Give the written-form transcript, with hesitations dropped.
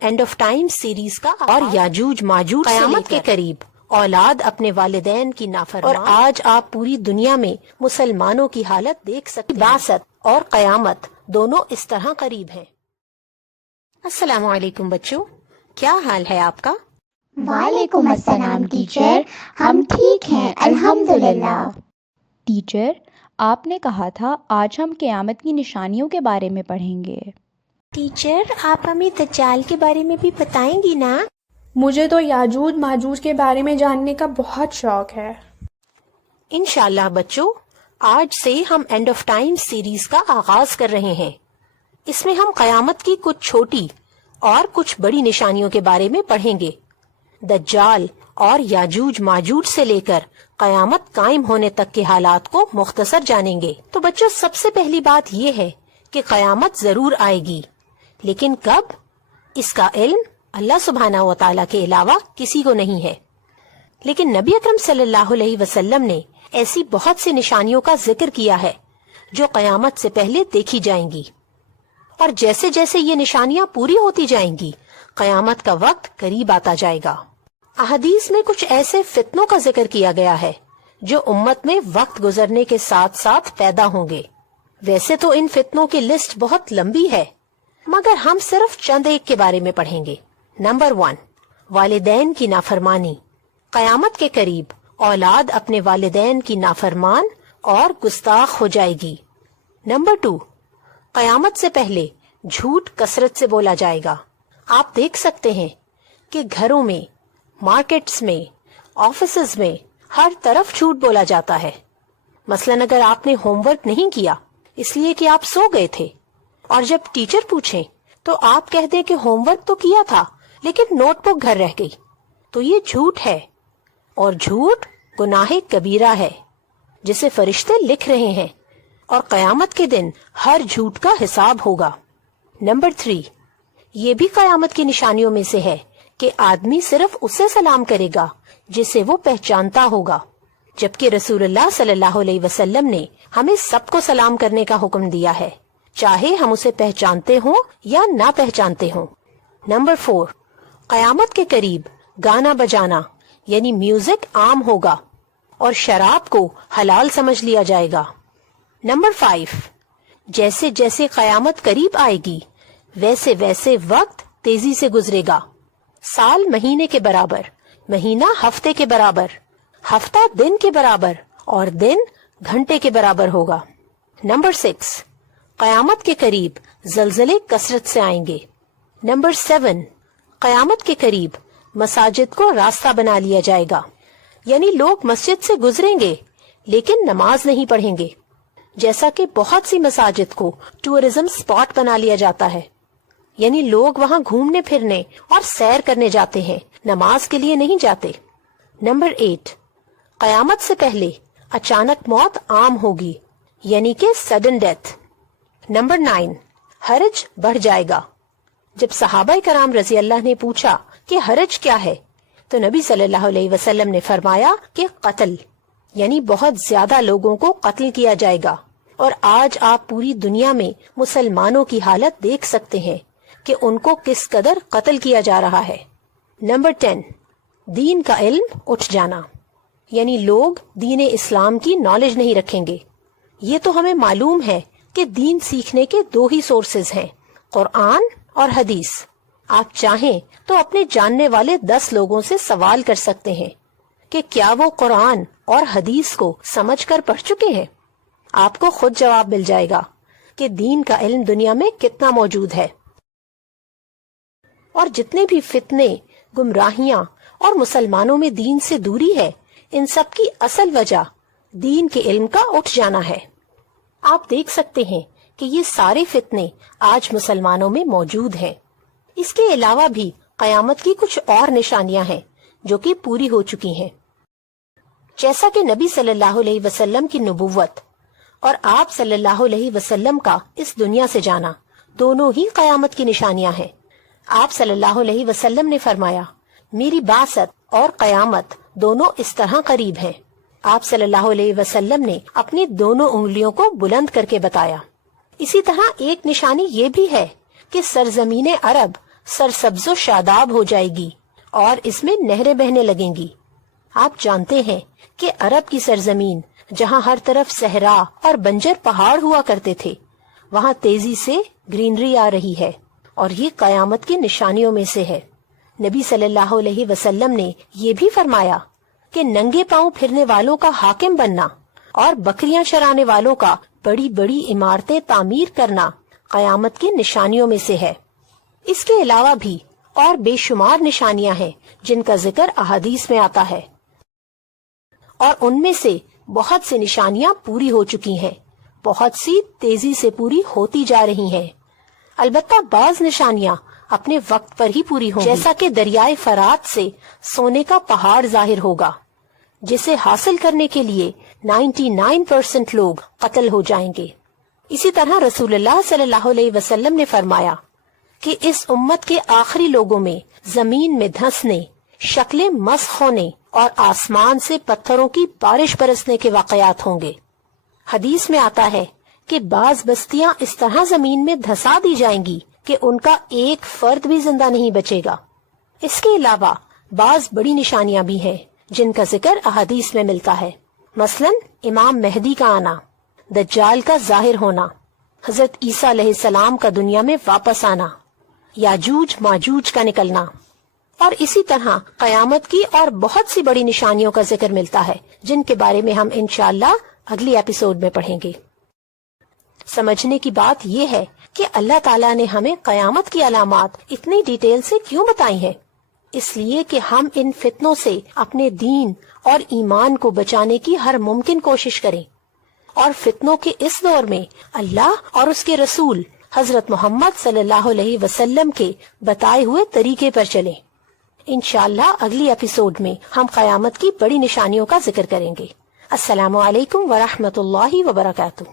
And of time series کا اور یاجوج ماجوج قیامت کے قریب اولاد اپنے والدین کی نافرمان، اور آج آپ پوری دنیا میں مسلمانوں کی حالت دیکھ سکتے ہیں۔ بعثت اور قیامت دونوں اس طرح قریب ہیں۔ السلام علیکم بچوں، کیا حال ہے آپ کا؟ وعلیکم السلام ٹیچر، ہم ٹھیک ہیں الحمدللہ۔ ٹیچر، آپ نے کہا تھا آج ہم قیامت کی نشانیوں کے بارے میں پڑھیں گے۔ ٹیچر، آپ ہمیں دجال کے بارے میں بھی بتائیں گی نا؟ مجھے تو یاجوج ماجوج کے بارے میں جاننے کا بہت شوق ہے۔ انشاءاللہ بچوں، آج سے ہم اینڈ آف ٹائم سیریز کا آغاز کر رہے ہیں۔ اس میں ہم قیامت کی کچھ چھوٹی اور کچھ بڑی نشانیوں کے بارے میں پڑھیں گے۔ دجال اور یاجوج ماجوج سے لے کر قیامت قائم ہونے تک کے حالات کو مختصر جانیں گے۔ تو بچوں، سب سے پہلی بات یہ ہے کہ قیامت ضرور آئے گی، لیکن کب، اس کا علم اللہ سبحانہ و تعالیٰ کے علاوہ کسی کو نہیں ہے۔ لیکن نبی اکرم صلی اللہ علیہ وسلم نے ایسی بہت سی نشانیوں کا ذکر کیا ہے جو قیامت سے پہلے دیکھی جائیں گی، اور جیسے جیسے یہ نشانیاں پوری ہوتی جائیں گی قیامت کا وقت قریب آتا جائے گا۔ احادیث میں کچھ ایسے فتنوں کا ذکر کیا گیا ہے جو امت میں وقت گزرنے کے ساتھ ساتھ پیدا ہوں گے۔ ویسے تو ان فتنوں کی لسٹ بہت لمبی ہے، مگر ہم صرف چند ایک کے بارے میں پڑھیں گے۔ نمبر 1، والدین کی نافرمانی۔ قیامت کے قریب اولاد اپنے والدین کی نافرمان اور گستاخ ہو جائے گی۔ نمبر 2، قیامت سے پہلے جھوٹ کثرت سے بولا جائے گا۔ آپ دیکھ سکتے ہیں کہ گھروں میں، مارکیٹس میں، آفیسز میں ہر طرف جھوٹ بولا جاتا ہے۔ مثلاً اگر آپ نے ہوم ورک نہیں کیا اس لیے کہ آپ سو گئے تھے، اور جب ٹیچر پوچھیں تو آپ کہہ دیں کہ ہوم ورک تو کیا تھا لیکن نوٹ بک گھر رہ گئی، تو یہ جھوٹ ہے، اور جھوٹ گناہ کبیرہ ہے جسے فرشتے لکھ رہے ہیں، اور قیامت کے دن ہر جھوٹ کا حساب ہوگا۔ نمبر 3، یہ بھی قیامت کی نشانیوں میں سے ہے کہ آدمی صرف اسے سلام کرے گا جسے وہ پہچانتا ہوگا، جبکہ رسول اللہ صلی اللہ علیہ وسلم نے ہمیں سب کو سلام کرنے کا حکم دیا ہے، چاہے ہم اسے پہچانتے ہوں یا نہ پہچانتے ہوں۔ نمبر 4، قیامت کے قریب گانا بجانا یعنی میوزک عام ہوگا اور شراب کو حلال سمجھ لیا جائے گا۔ نمبر 5، جیسے جیسے قیامت قریب آئے گی ویسے ویسے وقت تیزی سے گزرے گا۔ سال مہینے کے برابر، مہینہ ہفتے کے برابر، ہفتہ دن کے برابر، اور دن گھنٹے کے برابر ہوگا۔ نمبر 6، قیامت کے قریب زلزلے کثرت سے آئیں گے۔ نمبر 7، قیامت کے قریب مساجد کو راستہ بنا لیا جائے گا، یعنی لوگ مسجد سے گزریں گے لیکن نماز نہیں پڑھیں گے، جیسا کہ بہت سی مساجد کو ٹورزم سپاٹ بنا لیا جاتا ہے، یعنی لوگ وہاں گھومنے پھرنے اور سیر کرنے جاتے ہیں، نماز کے لیے نہیں جاتے۔ نمبر 8، قیامت سے پہلے اچانک موت عام ہوگی، یعنی کہ سڈن ڈیتھ۔ نمبر 9، حرج بڑھ جائے گا۔ جب صحابہ کرام رضی اللہ نے پوچھا کہ حرج کیا ہے تو نبی صلی اللہ علیہ وسلم نے فرمایا کہ قتل، یعنی بہت زیادہ لوگوں کو قتل کیا جائے گا، اور آج آپ پوری دنیا میں مسلمانوں کی حالت دیکھ سکتے ہیں کہ ان کو کس قدر قتل کیا جا رہا ہے۔ نمبر 10، دین کا علم اٹھ جانا، یعنی لوگ دین اسلام کی نالج نہیں رکھیں گے۔ یہ تو ہمیں معلوم ہے کہ دین سیکھنے کے 2 ہی سورسز ہیں، قرآن اور حدیث۔ آپ چاہیں تو اپنے جاننے والے 10 لوگوں سے سوال کر سکتے ہیں کہ کیا وہ قرآن اور حدیث کو سمجھ کر پڑھ چکے ہیں۔ آپ کو خود جواب مل جائے گا کہ دین کا علم دنیا میں کتنا موجود ہے، اور جتنے بھی فتنے، گمراہیاں اور مسلمانوں میں دین سے دوری ہے، ان سب کی اصل وجہ دین کے علم کا اٹھ جانا ہے۔ آپ دیکھ سکتے ہیں کہ یہ سارے فتنے آج مسلمانوں میں موجود ہیں۔ اس کے علاوہ بھی قیامت کی کچھ اور نشانیاں ہیں جو کہ پوری ہو چکی ہیں، جیسا کہ نبی صلی اللہ علیہ وسلم کی نبوت اور آپ صلی اللہ علیہ وسلم کا اس دنیا سے جانا، دونوں ہی قیامت کی نشانیاں ہیں۔ آپ صلی اللہ علیہ وسلم نے فرمایا، میری بعثت اور قیامت دونوں اس طرح قریب ہیں۔ آپ صلی اللہ علیہ وسلم نے اپنی دونوں انگلیوں کو بلند کر کے بتایا۔ اسی طرح ایک نشانی یہ بھی ہے کہ سرزمین عرب سرسبز و شاداب ہو جائے گی اور اس میں نہریں بہنے لگیں گی۔ آپ جانتے ہیں کہ عرب کی سرزمین جہاں ہر طرف صحرا اور بنجر پہاڑ ہوا کرتے تھے، وہاں تیزی سے گرینری آ رہی ہے، اور یہ قیامت کی نشانیوں میں سے ہے۔ نبی صلی اللہ علیہ وسلم نے یہ بھی فرمایا کہ ننگے پاؤں پھرنے والوں کا حاکم بننا اور بکریاں چرانے والوں کا بڑی بڑی عمارتیں تعمیر کرنا قیامت کی نشانیوں میں سے ہے۔ اس کے علاوہ بھی اور بے شمار نشانیاں ہیں جن کا ذکر احادیث میں آتا ہے، اور ان میں سے بہت سی نشانیاں پوری ہو چکی ہیں، بہت سی تیزی سے پوری ہوتی جا رہی ہیں۔ البتہ بعض نشانیاں اپنے وقت پر ہی پوری ہوں گی، جیسا کہ دریائے فرات سے سونے کا پہاڑ ظاہر ہوگا، جسے حاصل کرنے کے لیے 99% لوگ قتل ہو جائیں گے۔ اسی طرح رسول اللہ صلی اللہ علیہ وسلم نے فرمایا کہ اس امت کے آخری لوگوں میں زمین میں دھنسنے، شکلیں مسخ ہونے اور آسمان سے پتھروں کی بارش برسنے کے واقعات ہوں گے۔ حدیث میں آتا ہے کہ بعض بستیاں اس طرح زمین میں دھسا دی جائیں گی کہ ان کا ایک فرد بھی زندہ نہیں بچے گا۔ اس کے علاوہ بعض بڑی نشانیاں بھی ہیں جن کا ذکر احادیث میں ملتا ہے، مثلا امام مہدی کا آنا، دجال کا ظاہر ہونا، حضرت عیسیٰ علیہ السلام کا دنیا میں واپس آنا، یاجوج ماجوج کا نکلنا، اور اسی طرح قیامت کی اور بہت سی بڑی نشانیوں کا ذکر ملتا ہے جن کے بارے میں ہم انشاءاللہ اگلی ایپیسوڈ میں پڑھیں گے۔ سمجھنے کی بات یہ ہے کہ اللہ تعالیٰ نے ہمیں قیامت کی علامات اتنی ڈیٹیل سے کیوں بتائی ہیں؟ اس لیے کہ ہم ان فتنوں سے اپنے دین اور ایمان کو بچانے کی ہر ممکن کوشش کریں، اور فتنوں کے اس دور میں اللہ اور اس کے رسول حضرت محمد صلی اللہ علیہ وسلم کے بتائے ہوئے طریقے پر چلیں۔ انشاءاللہ اگلی ایپیسوڈ میں ہم قیامت کی بڑی نشانیوں کا ذکر کریں گے۔ السلام علیکم ورحمۃ اللہ وبرکاتہ۔